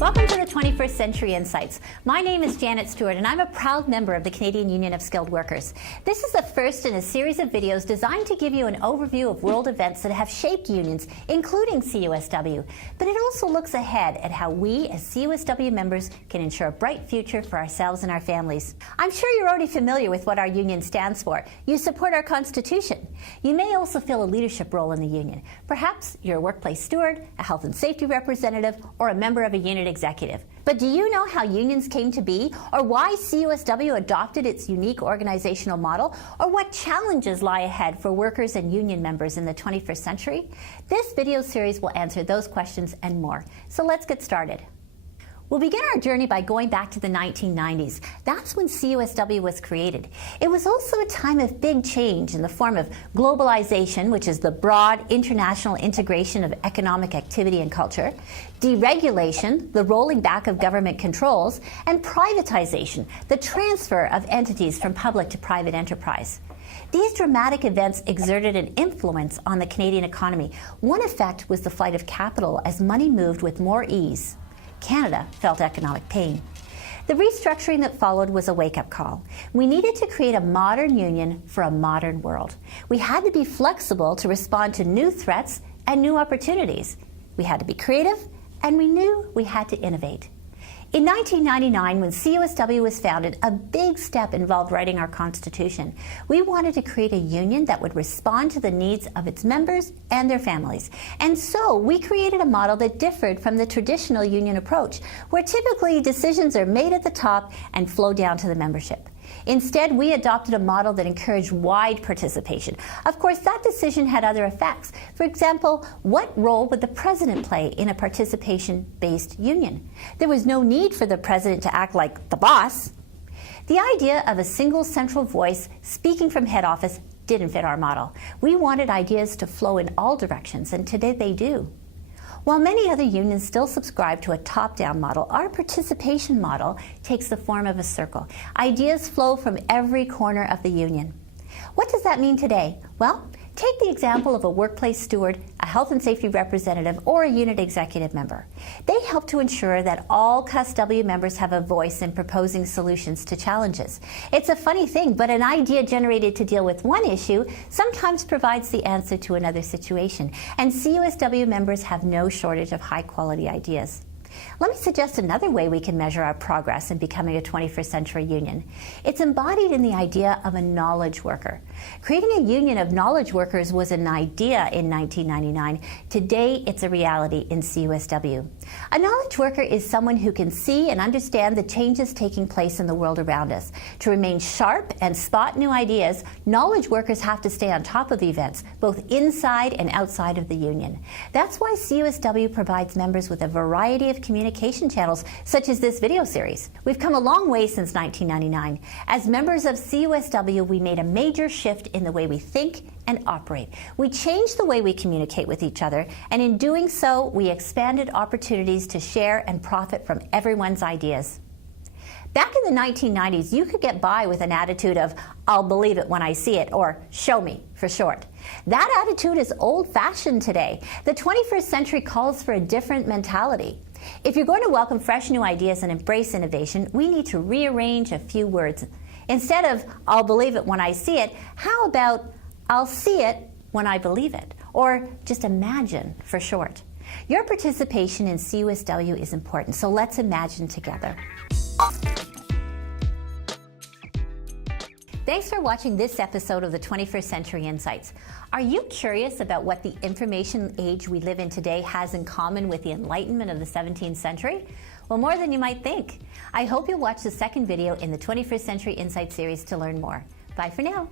Welcome to the 21st Century Insights. My name is Janet Stewart and I'm a proud member of the Canadian Union of Skilled Workers. This is the first in a series of videos designed to give you an overview of world events that have shaped unions, including CUSW. But it also looks ahead at how we as CUSW members can ensure a bright future for ourselves and our families. I'm sure you're already familiar with what our union stands for. You support our Constitution. You may also fill a leadership role in the union. Perhaps you're a workplace steward, a health and safety representative, or a member of a unit executive. But do you know how unions came to be, or why CUSW adopted its unique organizational model, or what challenges lie ahead for workers and union members in the 21st century? This video series will answer those questions and more. So let's get started. We'll begin our journey by going back to the 1990s. That's when CUSW was created. It was also a time of big change in the form of globalization, which is the broad international integration of economic activity and culture, deregulation, the rolling back of government controls, and privatization, the transfer of entities from public to private enterprise. These dramatic events exerted an influence on the Canadian economy. One effect was the flight of capital as money moved with more ease. Canada felt economic pain. The restructuring that followed was a wake-up call. We needed to create a modern union for a modern world. We had to be flexible to respond to new threats and new opportunities. We had to be creative, and we knew we had to innovate. In 1999, when CUSW was founded, a big step involved writing our Constitution. We wanted to create a union that would respond to the needs of its members and their families. And so we created a model that differed from the traditional union approach, where typically decisions are made at the top and flow down to the membership. Instead, we adopted a model that encouraged wide participation. Of course, that decision had other effects. For example, what role would the president play in a participation-based union? There was no need for the president to act like the boss. The idea of a single central voice speaking from head office didn't fit our model. We wanted ideas to flow in all directions, and today they do. While many other unions still subscribe to a top-down model, our participation model takes the form of a circle. Ideas flow from every corner of the union. What does that mean today? Well, take the example of a workplace steward, a health and safety representative, or a unit executive member. They help to ensure that all CUSW members have a voice in proposing solutions to challenges. It's a funny thing, but an idea generated to deal with one issue sometimes provides the answer to another situation, and CUSW members have no shortage of high-quality ideas. Let me suggest another way we can measure our progress in becoming a 21st century union. It's embodied in the idea of a knowledge worker. Creating a union of knowledge workers was an idea in 1999. Today, it's a reality in CUSW. A knowledge worker is someone who can see and understand the changes taking place in the world around us. To remain sharp and spot new ideas, knowledge workers have to stay on top of events, both inside and outside of the union. That's why CUSW provides members with a variety of communication channels, such as this video series. We've come a long way since 1999. As members of CUSW, we made a major shift in the way we think and operate. We changed the way we communicate with each other, and in doing so, we expanded opportunities to share and profit from everyone's ideas. Back in the 1990s, you could get by with an attitude of, "I'll believe it when I see it," or "show me," for short. That attitude is old-fashioned today. The 21st century calls for a different mentality. If you're going to welcome fresh new ideas and embrace innovation, we need to rearrange a few words. Instead of, "I'll believe it when I see it," how about, "I'll see it when I believe it," or just imagine, for short. Your participation in CUSW is important, so let's imagine together. Thanks for watching this episode of the 21st Century Insights. Are you curious about what the information age we live in today has in common with the Enlightenment of the 17th century? Well, more than you might think. I hope you'll watch the second video in the 21st Century Insights series to learn more. Bye for now.